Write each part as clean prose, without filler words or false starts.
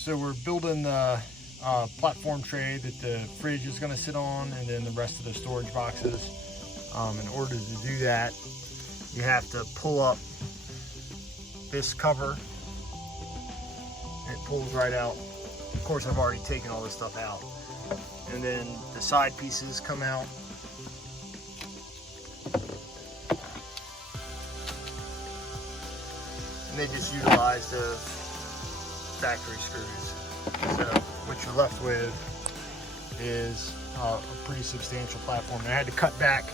So we're building the platform tray that the fridge is going to sit on, and then the rest of the storage boxes. In order to do that, you have to pull up this cover. It pulls right out. Of course, I've already taken all this stuff out. And then the side pieces come out. And they just utilize the factory screws. So what you're left with is a pretty substantial platform. And I had to cut back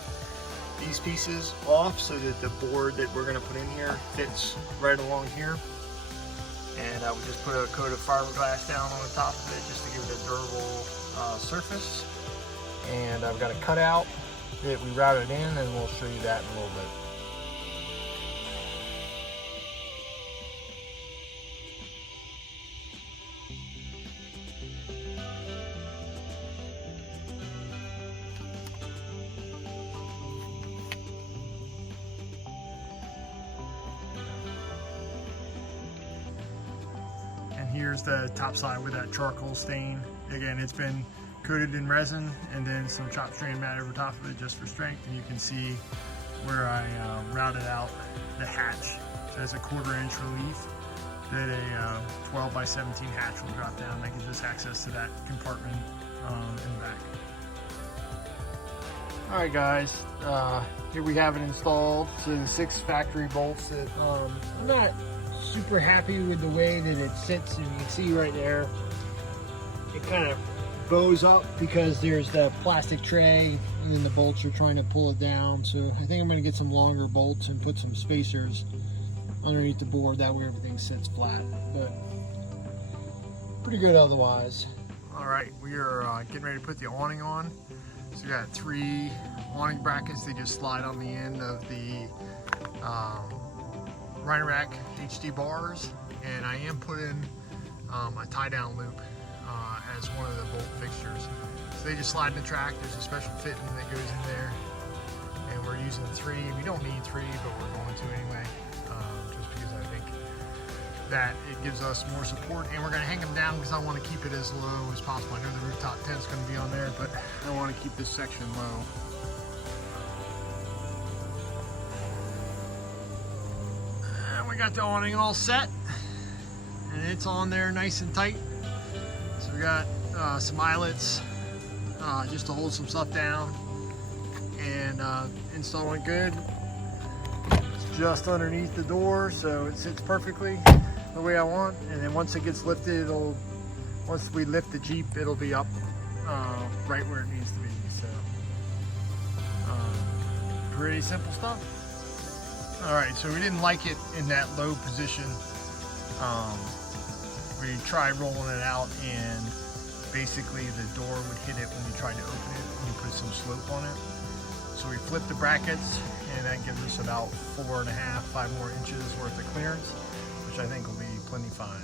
these pieces off so that the board that we're going to put in here fits right along here. And we just put a coat of fiberglass down on the top of it just to give it a durable surface. And I've got a cutout that we routed in, and we'll show you that in a little bit. Here's the top side with that charcoal stain. Again, it's been coated in resin and then some chopped strand mat over top of it just for strength. And you can see where I routed out the hatch. So it's a 1/4 inch relief that a 12 by 17 hatch will drop down. That gives us access to that compartment in the back. All right, guys, here we have it installed. So the 6 factory bolts that I'm not super happy with the way that it sits, and you can see right there it kind of bows up because there's the plastic tray and then the bolts are trying to pull it down. So I think I'm going to get some longer bolts and put some spacers underneath the board, that way everything sits flat, but pretty good otherwise. All right, we are getting ready to put the awning on. So we got 3 awning brackets. They just slide on the end of the Rhino-Rack HD bars, and I am putting a tie-down loop as one of the bolt fixtures. So they just slide in the track. There's a special fitting that goes in there, and we're using 3. We don't need 3, but we're going to anyway, just because I think that it gives us more support. And we're going to hang them down because I want to keep it as low as possible. I know the rooftop tent is going to be on there, but I want to keep this section low. We got the awning all set, and it's on there nice and tight. So we got some eyelets just to hold some stuff down, and install went good. It's just underneath the door, so it sits perfectly the way I want. And then once it gets lifted, once we lift the Jeep, it'll be up right where it needs to be. So pretty simple stuff. All right, so we didn't like it in that low position. We tried rolling it out, and basically the door would hit it when you tried to open it and you put some slope on it. So we flipped the brackets, and that gives us about 4.5, 5 more inches worth of clearance, which I think will be plenty fine.